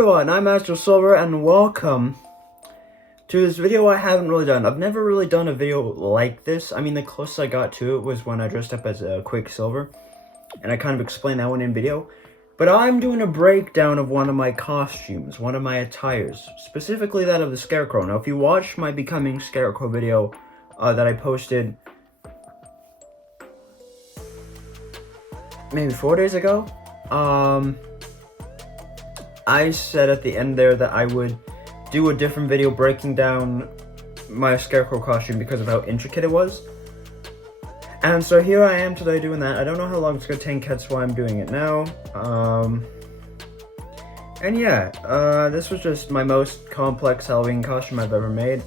everyone, I'm Master Silver and welcome to this video I haven't really done. I've never really done a video like this. I mean, the closest I got to it was when I dressed up as a Quicksilver, and I kind of explained that one in video. But I'm doing a breakdown of one of my costumes, one of my attires, specifically that of the Scarecrow. Now, if you watched my Becoming Scarecrow video that I posted maybe 4 days ago, I said at the end there that I would do a different video breaking down my Scarecrow costume because of how intricate it was. And so here I am today doing that. I don't know how long it's going to take, that's why I'm doing it now. And yeah, this was just my most complex Halloween costume I've ever made.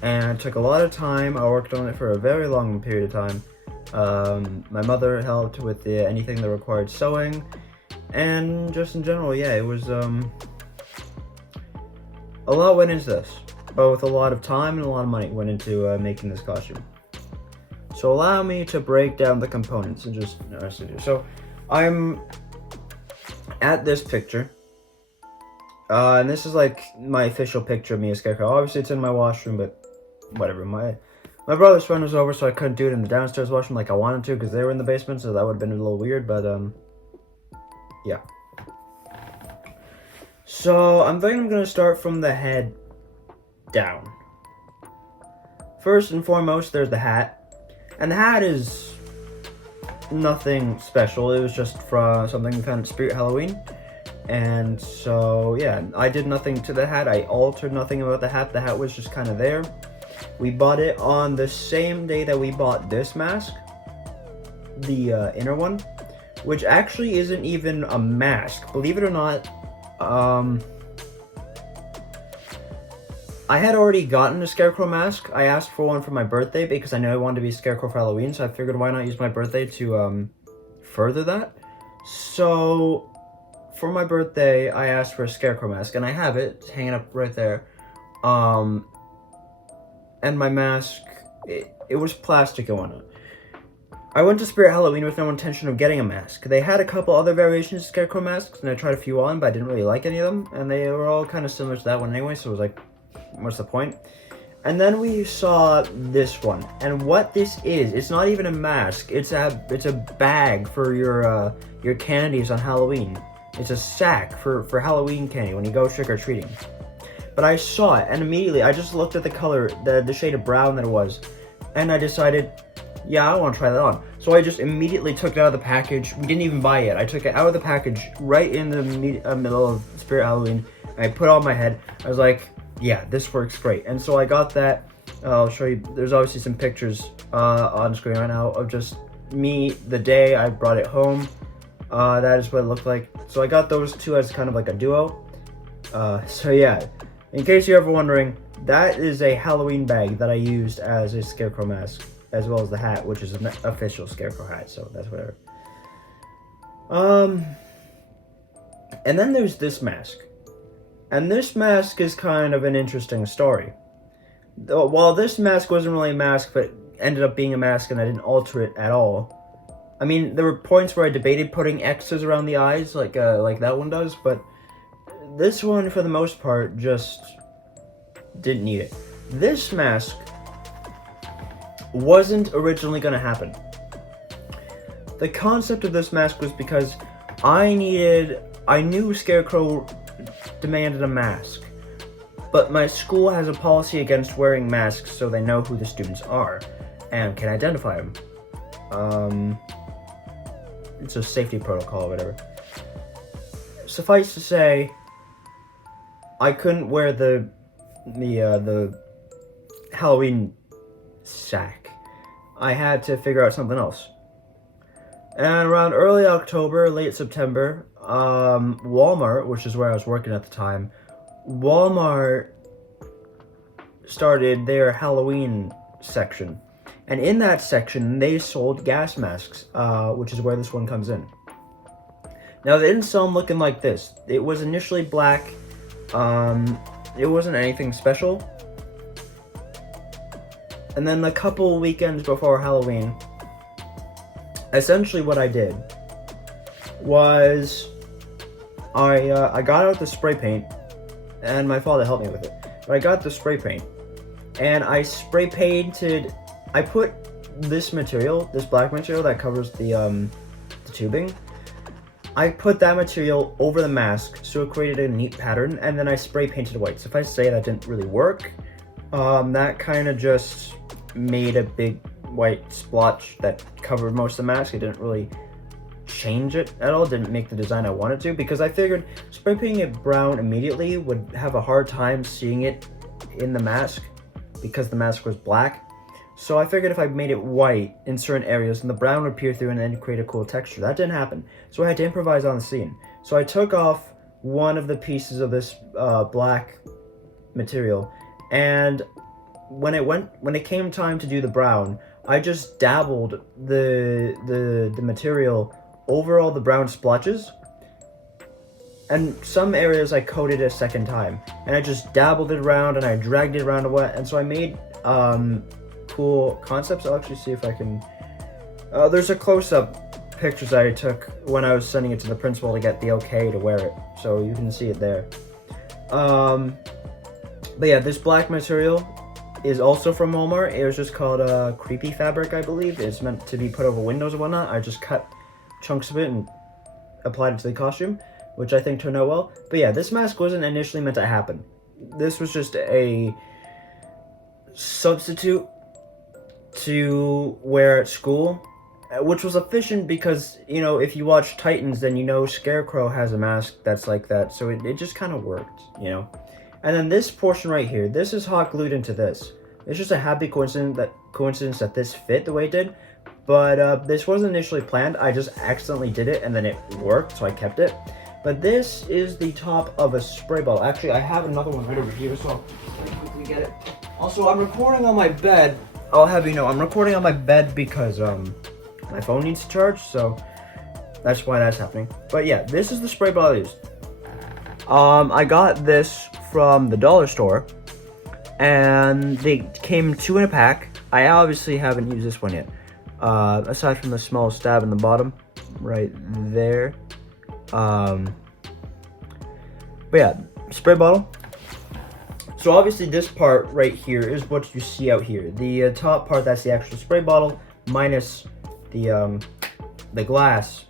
And it took a lot of time. I worked on it for a very long period of time. My mother helped with anything that required sewing. And just in general, yeah, it was, a lot went into this. Both a lot of time and a lot of money went into making this costume. So allow me to break down the components and just, so I'm at this picture. And this is like my official picture of me as Scarecrow. Obviously it's in my washroom, but whatever. My brother's friend was over, so I couldn't do it in the downstairs washroom like I wanted to because they were in the basement, so that would have been a little weird, but yeah. So I'm thinking I'm gonna start from the head down. First and foremost, there's the hat. And the hat is nothing special. It was just from something we found at Spirit Halloween. And so, yeah, I did nothing to the hat. I altered nothing about the hat. The hat was just kind of there. We bought it on the same day that we bought this mask. The inner one. Which actually isn't even a mask. Believe it or not, I had already gotten a Scarecrow mask. I asked for one for my birthday because I knew I wanted to be Scarecrow for Halloween, so I figured why not use my birthday to further that. So for my birthday, I asked for a Scarecrow mask, and I have it hanging up right there. And my mask, it was plastic and whatnot. I went to Spirit Halloween with no intention of getting a mask. They had a couple other variations of Scarecrow masks, and I tried a few on, but I didn't really like any of them, and they were all kind of similar to that one anyway, so it was like, what's the point? And then we saw this one, and what this is, it's not even a mask, it's a bag for your candies on Halloween. It's a sack for Halloween candy when you go trick-or-treating. But I saw it, and immediately I just looked at the color, the shade of brown that it was, and I decided, yeah, I want to try that on. So I just immediately took it out of the package. We didn't even buy it. I took it out of the package right in the middle of Spirit Halloween. I put it on my head. I was like, yeah, this works great. And so I got that. I'll show you. There's obviously some pictures on screen right now of just me the day I brought it home. That is what it looked like. So I got those two as kind of like a duo. So yeah, in case you're ever wondering, that is a Halloween bag that I used as a Scarecrow mask, as well as the hat, which is an official Scarecrow hat, so that's whatever. And then there's this mask. And this mask is kind of an interesting story. While this mask wasn't really a mask, but ended up being a mask and I didn't alter it at all. I mean, there were points where I debated putting X's around the eyes, like that one does, but this one, for the most part, just didn't need it. This mask wasn't originally going to happen. The concept of this mask was because I knew Scarecrow demanded a mask, but my school has a policy against wearing masks so they know who the students are and can identify them. It's a safety protocol or whatever. Suffice to say, I couldn't wear the Halloween sack. I had to figure out something else. And around early October, late September, Walmart, which is where I was working at the time, Walmart started their Halloween section. And in that section, they sold gas masks, which is where this one comes in. Now, they didn't sell them looking like this. It was initially black. It wasn't anything special. And then a couple weekends before Halloween, essentially what I did was I got out the spray paint, and my father helped me with it. But I got the spray paint, and I spray painted. I put this material, this black material that covers the tubing. I put that material over the mask, so it created a neat pattern, and then I spray painted white. So if I say that didn't really work, that kind of just made a big white splotch that covered most of the mask. It didn't really change it at all. It didn't make the design I wanted to, because I figured spray painting it brown immediately would have a hard time seeing it in the mask because the mask was black. So I figured if I made it white in certain areas, and the brown would peer through and then create a cool texture. That didn't happen. So I had to improvise on the scene. So I took off one of the pieces of this black material, and when it came time to do the brown, I just dabbled the material over all the brown splotches, and some areas I coated a second time, and I just dabbled it around and I dragged it around a wet, and so I made cool concepts. I'll actually see if I can. There's a close-up pictures I took when I was sending it to the principal to get the okay to wear it, so you can see it there. But yeah, this black material is also from Walmart. It was just called creepy fabric, I believe. It's meant to be put over windows and whatnot. I just cut chunks of it and applied it to the costume, which I think turned out well. But yeah, this mask wasn't initially meant to happen. This was just a substitute to wear at school, which was efficient because, you know, if you watch Titans, then you know Scarecrow has a mask that's like that, so it just kind of worked, you know. And then this portion right here, this is hot glued into this. It's just a happy coincidence that this fit the way it did, but this wasn't initially planned. I just accidentally did it and then it worked, so I kept it. But this is the top of a spray bottle. Actually, I have another one right over here, so I'll quickly get it. Also, I'm recording on my bed. I'll have you know, I'm recording on my bed because my phone needs to charge, so that's why that's happening. But yeah, this is the spray bottle I used. I got this from the dollar store, and they came 2 in a pack. I obviously haven't used this one yet, aside from the small stab in the bottom, right there. But yeah, spray bottle. So obviously this part right here is what you see out here. The top part, that's the actual spray bottle, minus the glass,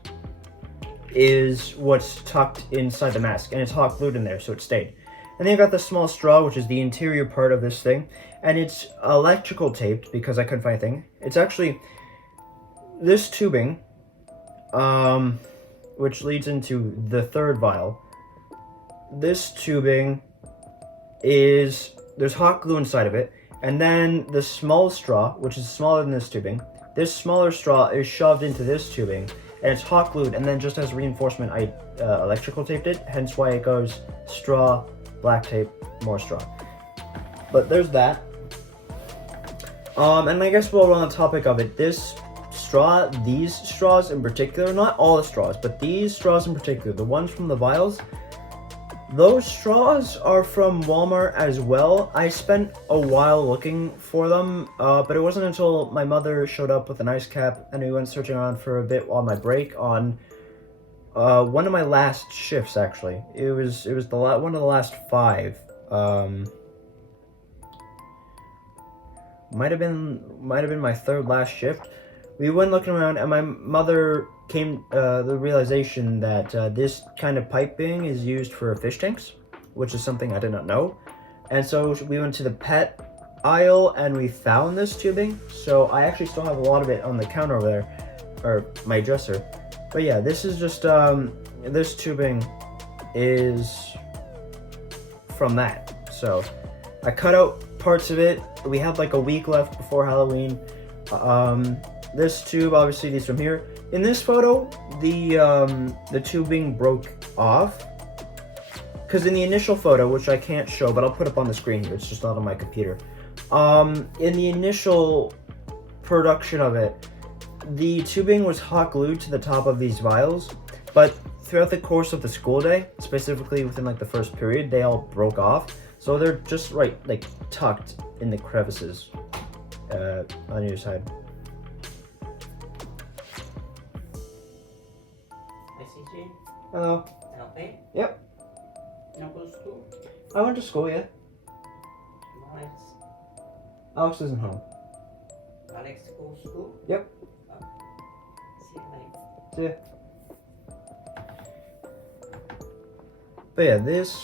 is what's tucked inside the mask, and it's hot glued in there, so it stayed. And then you got the small straw, which is the interior part of this thing, and it's electrical taped because I couldn't find anything. It's actually this tubing, which leads into the third vial. This tubing there's hot glue inside of it, and then the small straw, which is smaller than this tubing, this smaller straw is shoved into this tubing, and it's hot glued, and then just as reinforcement I electrical taped it, hence why it goes straw, black tape, more straw. But there's that. And I guess while we're on the topic of it, these straws in particular, not all the straws, but these straws in particular, the ones from the vials, those straws are from Walmart as well. I spent a while looking for them, but it wasn't until my mother showed up with an ice cap and we went searching around for a bit on my break on one of my last shifts. Actually, it was one of the last 5. Might have been my 3rd last shift. We went looking around, and my mother came the realization that this kind of piping is used for fish tanks, which is something I did not know. And so we went to the pet aisle and we found this tubing. So I actually still have a lot of it on the counter over there, or my dresser. But yeah, this is just this tubing is from that. So I cut out parts of it. We had like a week left before Halloween. This tube, obviously, these from here. In this photo, the tubing broke off, because in the initial photo, which I can't show, but I'll put up on the screen here, it's just not on my computer. In the initial production of it, the tubing was hot glued to the top of these vials, but throughout the course of the school day, specifically within like the first period, they all broke off. So they're just tucked in the crevices on either side. I see you. Hello. Oh. Okay. Yep. No go to school. I went to school, yeah. Alex. Alex isn't home. Alex go to school. Yep. See you later. See ya. But yeah, this,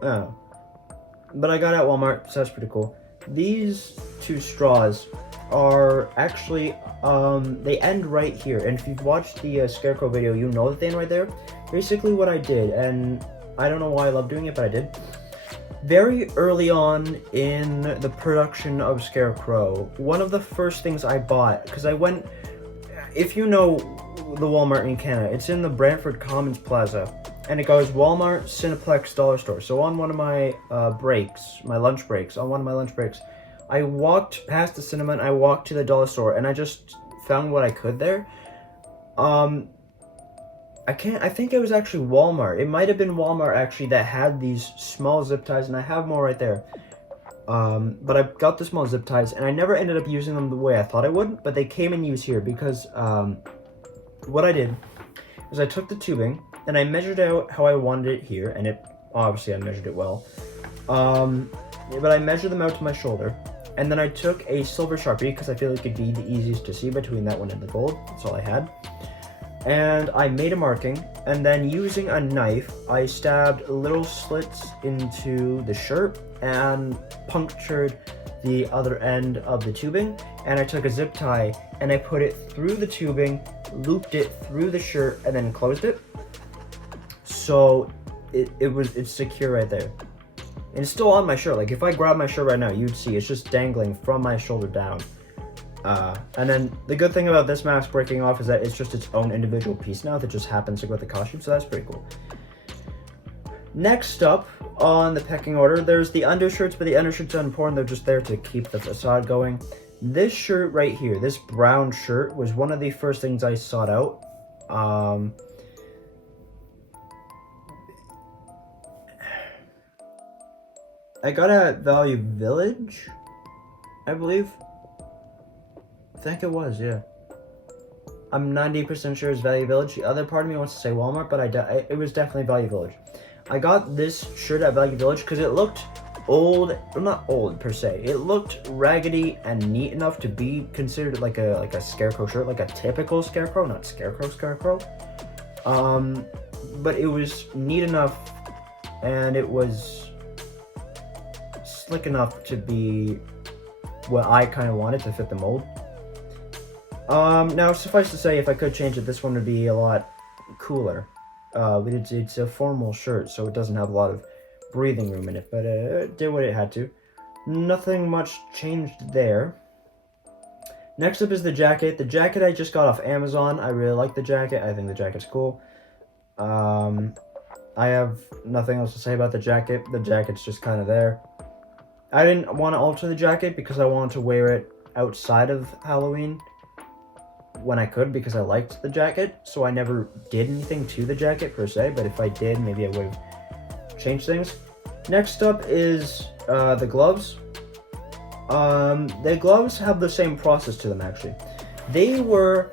but I got it at Walmart, so that's pretty cool. These two straws are actually, they end right here. And if you've watched the Scarecrow video, you know that they end right there. Basically what I did, and I don't know why I love doing it, but I did. Very early on in the production of Scarecrow, one of the first things I bought, because I went, if you know the Walmart in Canada, it's in the Brantford Commons Plaza, and it goes Walmart, Cineplex, Dollar Store. So on one of my lunch breaks, I walked past the cinema and I walked to the dollar store, and I just found what I could there. I think it was actually Walmart. It might have been Walmart actually that had these small zip ties, and I have more right there. But I got the small zip ties, and I never ended up using them the way I thought I would, but they came in use here because what I did is I took the tubing and I measured out how I wanted it here, and it obviously I measured it well. But I measured them out to my shoulder, and then I took a silver Sharpie because I feel like it'd be the easiest to see between that one and the gold. That's all I had. And I made a marking, and then using a knife, I stabbed little slits into the shirt and punctured the other end of the tubing, and I took a zip tie and I put it through the tubing, looped it through the shirt, and then closed it. So it's secure right there. And it's still on my shirt. Like if I grab my shirt right now, you'd see it's just dangling from my shoulder down. And then the good thing about this mask breaking off is that it's just its own individual piece now that just happens to go with the costume, so that's pretty cool. Next up on the pecking order, there's the undershirts, but the undershirts are important. They're just there to keep the facade going. This shirt right here, this brown shirt, was one of the first things I sought out. I got it at Value Village, I believe. I think it was, yeah. I'm 90% sure it's Value Village. The other part of me wants to say Walmart, but it was definitely Value Village. I got this shirt at Value Village because it looked old, well, not old per se. It looked raggedy and neat enough to be considered like a Scarecrow shirt, like a typical Scarecrow, not Scarecrow. But it was neat enough, and it was slick enough to be what I kind of wanted to fit the mold. Now, suffice to say, if I could change it, this one would be a lot cooler. But it's a formal shirt, so it doesn't have a lot of breathing room in it, but it did what it had to. Nothing much changed there. Next up is the jacket. The jacket I just got off Amazon. I really like the jacket. I think the jacket's cool. I have nothing else to say about the jacket. The jacket's just kind of there. I didn't want to alter the jacket because I wanted to wear it outside of Halloween when I could, because I liked the jacket, so I never did anything to the jacket per se, but if I did, maybe I would have changed things. Next up is the gloves. The gloves have the same process to them, actually. They were,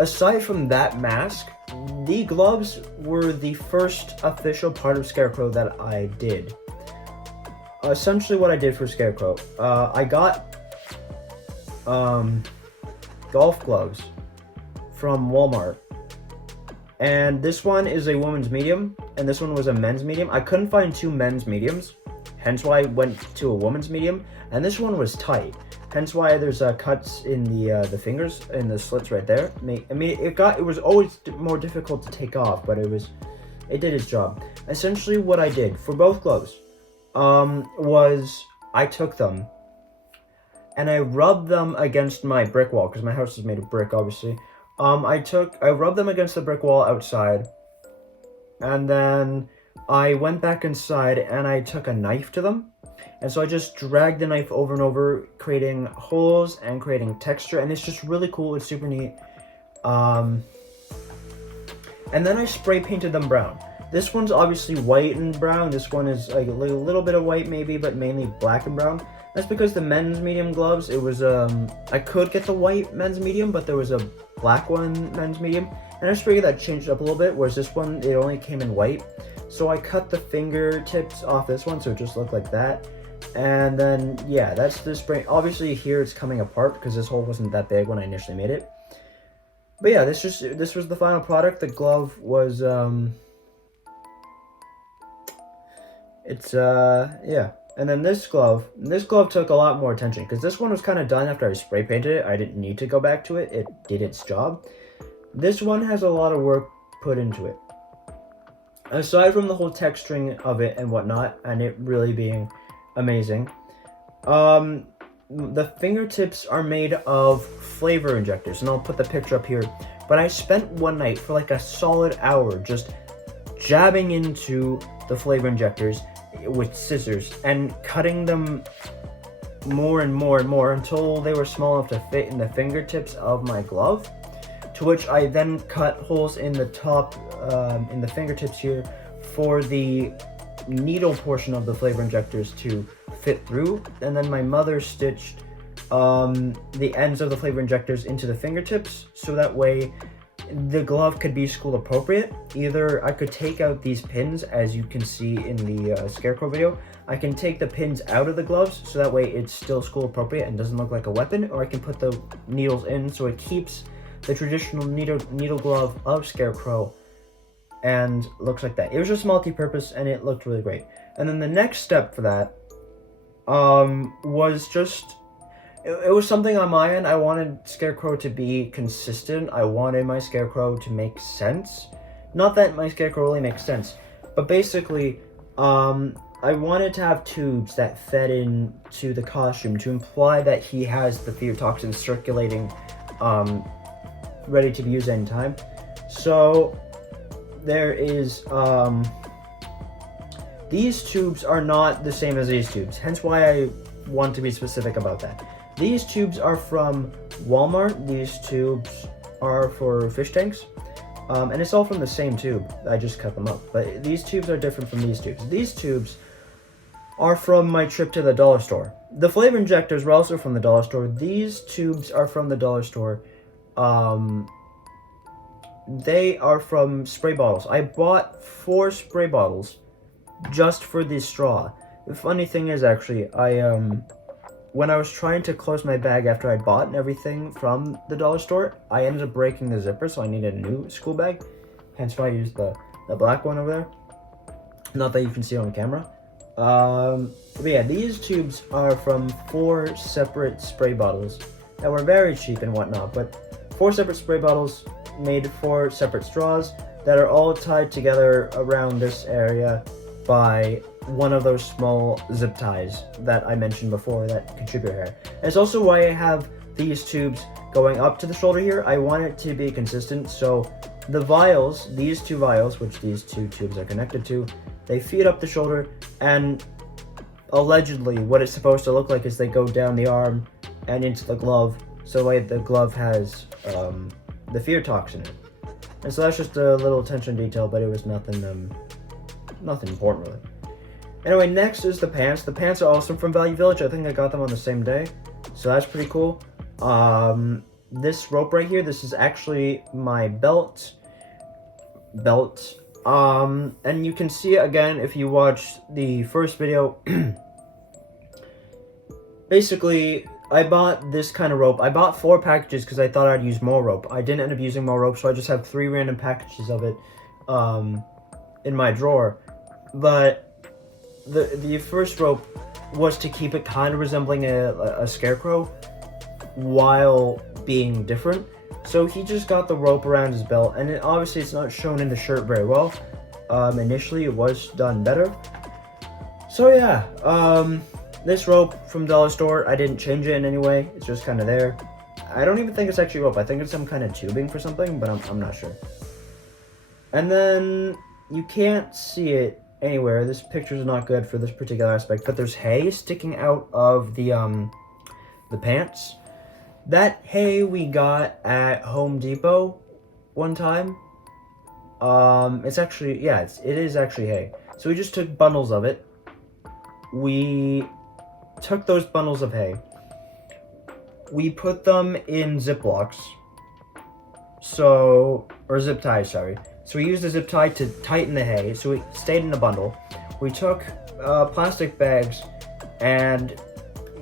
aside from that mask, the gloves were the first official part of Scarecrow that I did. Essentially what I did for Scarecrow, I got golf gloves from Walmart, and this one is a woman's medium and this one was a men's medium. I couldn't find two men's mediums, hence why I went to a woman's medium, and this one was tight, hence why there's cuts in the fingers and the slits right there. I mean it was always more difficult to take off, but it did its job. Essentially what I did for both gloves was I took them and I rubbed them against my brick wall, because my house is made of brick, obviously. I rubbed them against the brick wall outside, and then I went back inside and I took a knife to them, and so I just dragged the knife over and over, creating holes and creating texture, and it's just really cool. It's super neat. And then I spray painted them brown. This one's obviously white and brown. This one is like a little bit of white maybe, but mainly black and brown. That's because the men's medium gloves, it was, I could get the white men's medium, but there was a black one men's medium, And I just figured that changed up a little bit, whereas this one, it only came in white. So I cut the fingertips off this one, so it just looked like that. And then, yeah, that's the spring. Obviously here it's coming apart because this hole wasn't that big when I initially made it. But yeah, this was the final product. The glove was, yeah. And then this glove took a lot more attention because this one was kind of done after I spray painted it. I didn't need to go back to it. It did its job. This one has a lot of work put into it. Aside from the whole texturing of it and whatnot, and it really being amazing, the fingertips are made of flavor injectors, and I'll put the picture up here. But I spent one night for like a solid hour just jabbing into the flavor injectors with scissors and cutting them more and more and more until they were small enough to fit in the fingertips of my glove, to which I then cut holes in the top, in the fingertips here, for the needle portion of the flavor injectors to fit through. And then my mother stitched the ends of the flavor injectors into the fingertips, so that way the glove could be school appropriate. Either I could take out these pins, as you can see in the Scarecrow video. I can take the pins out of the gloves, so that way it's still school appropriate and doesn't look like a weapon, or I can put the needles in so it keeps the traditional needle glove of Scarecrow and looks like that. It was just multi-purpose and it looked really great. And then the next step for that was just, it was something on my end. I wanted Scarecrow to be consistent. I wanted my Scarecrow to make sense. Not that my Scarecrow really makes sense, but basically, I wanted to have tubes that fed into the costume to imply that he has the fear toxins circulating, ready to be used any time. So there is, these tubes are not the same as these tubes, hence why I want to be specific about that. These tubes are from Walmart. These tubes are for fish tanks. And it's all from the same tube. I just cut them up. But these tubes are different from these tubes. These tubes are from my trip to the dollar store. The flavor injectors were also from the dollar store. These tubes are from the dollar store. They are from spray bottles. I bought 4 spray bottles just for the straw. The funny thing is, actually, when I was trying to close my bag after I bought and everything from the dollar store, I ended up breaking the zipper, so I needed a new school bag. Hence why I used the black one over there. Not that you can see it on camera. But yeah, these tubes are from 4 separate spray bottles that were very cheap and whatnot, but 4 separate spray bottles made 4 separate straws that are all tied together around this area by one of those small zip ties that I mentioned before that contribute hair. And it's also why I have these tubes going up to the shoulder here. I want it to be consistent, so the vials, these 2 vials, which these 2 tubes are connected to, they feed up the shoulder, and allegedly what it's supposed to look like is they go down the arm and into the glove, so like the glove has the fear toxin in it. And so that's just a little attention detail, but it was nothing important really. Anyway, next is the pants. The pants are also from Value Village. I think I got them on the same day, so that's pretty cool. This rope right here, this is actually my belt. And you can see it again if you watch the first video. Basically, I bought this kind of rope. I bought 4 packages because I thought I'd use more rope. I didn't end up using more rope, so I just have 3 random packages of it in my drawer. But the first rope was to keep it kind of resembling a scarecrow while being different. So he just got the rope around his belt, and obviously it's not shown in the shirt very well. Initially it was done better. So yeah, this rope from Dollar Store, I didn't change it in any way. It's just kind of there. I don't even think it's actually rope. I think it's some kind of tubing for something, but I'm not sure. And then you can't see it anywhere. This picture's not good for this particular aspect, but there's hay sticking out of the pants. That hay we got at Home Depot one time. It's actually, yeah, it is actually hay. So we just took bundles of it. We took those bundles of hay. We put them in Ziplocs. or zip tie, sorry. So we used a zip tie to tighten the hay, so it stayed in a bundle. We took plastic bags and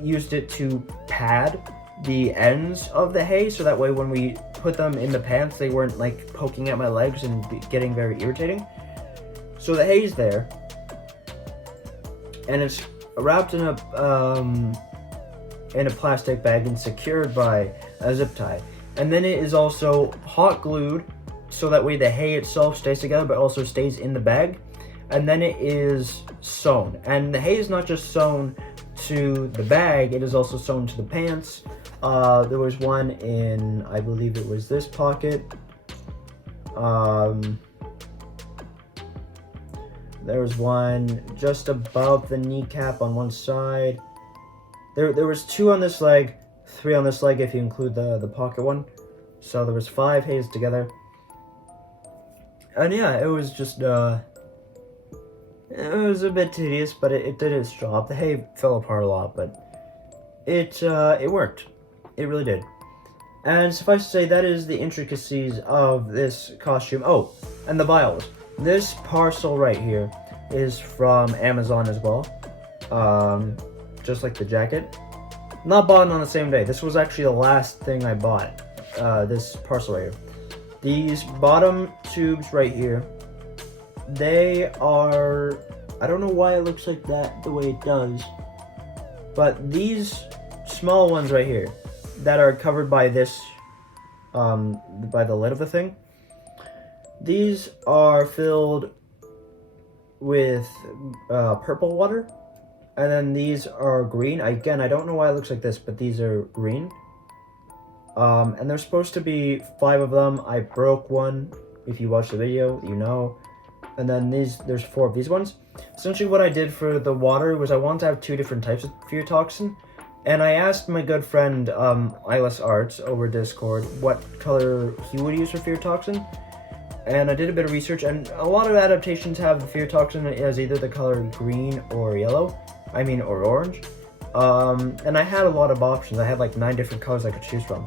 used it to pad the ends of the hay, so that way when we put them in the pants, they weren't like poking at my legs and getting very irritating. So the hay's there, and it's wrapped in a plastic bag and secured by a zip tie. And then it is also hot glued, so that way the hay itself stays together, but also stays in the bag. And then it is sewn. And the hay is not just sewn to the bag, it is also sewn to the pants. There was one in, I believe it was this pocket. There was one just above the kneecap on one side. There was 2 on this leg, 3 on this leg if you include the pocket one. So there was 5 hays together. And yeah, it was just, it was a bit tedious, but it did its job. The hay fell apart a lot, but it worked. It really did. And suffice to say, that is the intricacies of this costume. Oh, and the vials. This parcel right here is from Amazon as well. Just like the jacket. Not bought on the same day. This was actually the last thing I bought. This parcel right here. These bottom tubes right here, they are, I don't know why it looks like that the way it does, but these small ones right here that are covered by this, by the lid of the thing, these are filled with purple water, and then these are green. Again, I don't know why it looks like this, but these are green. And there's supposed to be 5 of them. I broke one. If you watch the video, you know. And then there's 4 of these ones. Essentially what I did for the water was I wanted to have 2 different types of fear toxin. And I asked my good friend, Eyeless Arts, over Discord, what color he would use for fear toxin. And I did a bit of research, and a lot of adaptations have the fear toxin as either the color green or yellow. Or orange. And I had a lot of options. I had like 9 different colors I could choose from.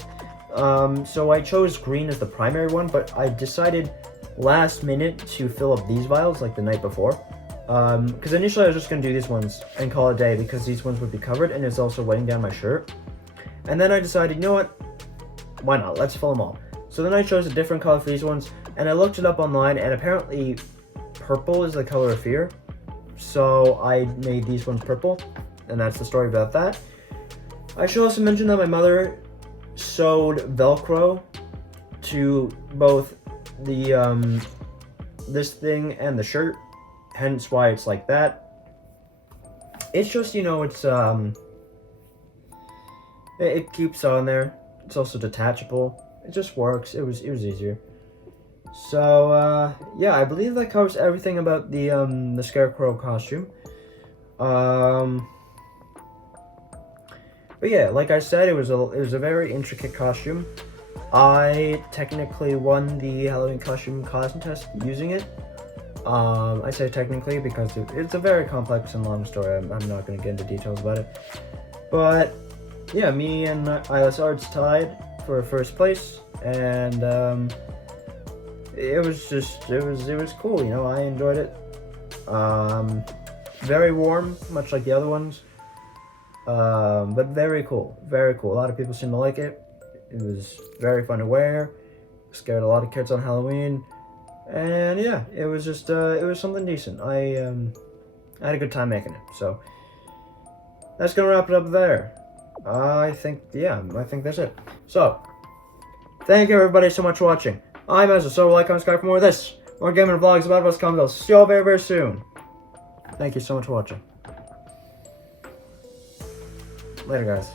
So I chose green as the primary one, but I decided last minute to fill up these vials like the night before. Because initially I was just going to do these ones and call it a day, because these ones would be covered and it's also weighing down my shirt. And then I decided, you know what? Why not? Let's fill them all. So then I chose a different color for these ones, and I looked it up online, and apparently purple is the color of fear. So I made these ones purple, and that's the story about that. I should also mention that my mother sewed Velcro to both the this thing and the shirt, hence why it's like that. It's just, it's it keeps on there. It's also detachable. It just works. It was easier. So yeah, I believe that covers everything about the Scarecrow costume. But yeah, like I said, it was a very intricate costume. I technically won the Halloween costume contest using it. I say technically because it's a very complex and long story. I'm not going to get into details about it. But yeah, me and Eyeless Arts tied for first place, and it was cool. I enjoyed it. Very warm, much like the other ones. But very cool. A lot of people seem to like it. It was very fun to wear. Scared a lot of kids on Halloween. And yeah, it was just, it was something decent. I had a good time making it. So, that's gonna wrap it up there. I think that's it. So, thank you everybody so much for watching. I'm Ezra, so like, comment, subscribe for more of this. More gaming vlogs about us, comment. See you all very, very soon. Thank you so much for watching. Later, guys.